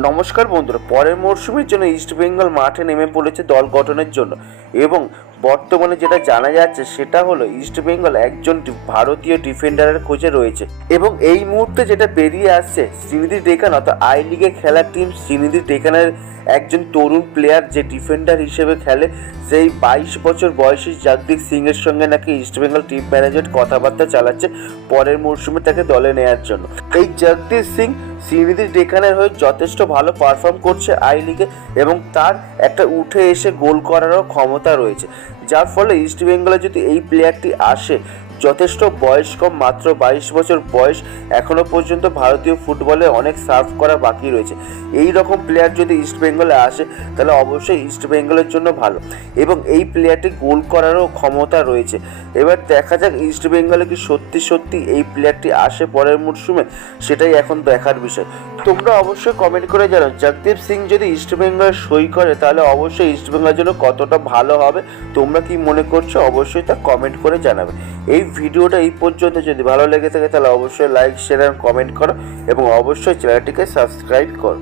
নমস্কার বন্ধুরা, পরের মরশুমের জন্য ইস্টবেঙ্গল মাঠে নেমে পড়েছে দল গঠনের জন্য এবং বর্তমানে যেটা জানা যাচ্ছে সেটা হলো ইস্টবেঙ্গল একজন ভারতীয় ডিফেন্ডারের খোঁজে রয়েছে এবং এই মুহূর্তে যেটা বেরিয়ে আসছে শ্রীনিধি ডেকান অর্থাৎ আই লিগে খেলার টিম শ্রীনিধি ডেকানের একজন তরুণ প্লেয়ার যে ডিফেন্ডার হিসেবে খেলে, সেই বাইশ বছর বয়সী জগদীপ সিং এর সঙ্গে নাকি ইস্টবেঙ্গল টিম ম্যানেজার কথাবার্তা চালাচ্ছে পরের মরশুমে তাকে দলে নেওয়ার জন্য। এই জগদীপ সিং শ্রীনিধি ডেকানের হয়ে যথেষ্ট ভালো পারফর্ম করছে আই লিগে এবং তার একটা উঠে এসে গোল করারও ক্ষমতা রয়েছে। যার ফলে ইস্ট বেঙ্গলে যদি এই প্লেয়ারটি আসে যথেষ্ট বয়স কম, মাত্র বাইশ বছর বয়স এখনও পর্যন্ত ভারতীয় ফুটবলে অনেক সার্ভ করা বাকি রয়েছে। এই রকম প্লেয়ার যদি ইস্টবেঙ্গলে আসে, তাহলে অবশ্যই ইস্টবেঙ্গলের জন্য ভালো। এবং এই প্লেয়ারটি গোল করারও ক্ষমতা রয়েছে। এবার দেখা যাক ইস্টবেঙ্গলে কি সত্যি সত্যি এই প্লেয়ারটি আসে পরের মরশুমে, সেটাই এখন দেখার বিষয়। তোমরা অবশ্যই কমেন্ট করে জানো জগদীপ সিং যদি ইস্টবেঙ্গলে সই করে, তাহলে অবশ্যই ইস্টবেঙ্গলের জন্য কতটা ভালো হবে? তোমরা কি মনে করছ? অবশ্যই তা কমেন্ট করে জানাবে। এই ভিডিওটা এই পর্যন্ত যদি ভালো লেগে থাকে, তাহলে অবশ্যই লাইক শেয়ার কমেন্ট করো এবং অবশ্যই চ্যানেলটিকে সাবস্ক্রাইব করো।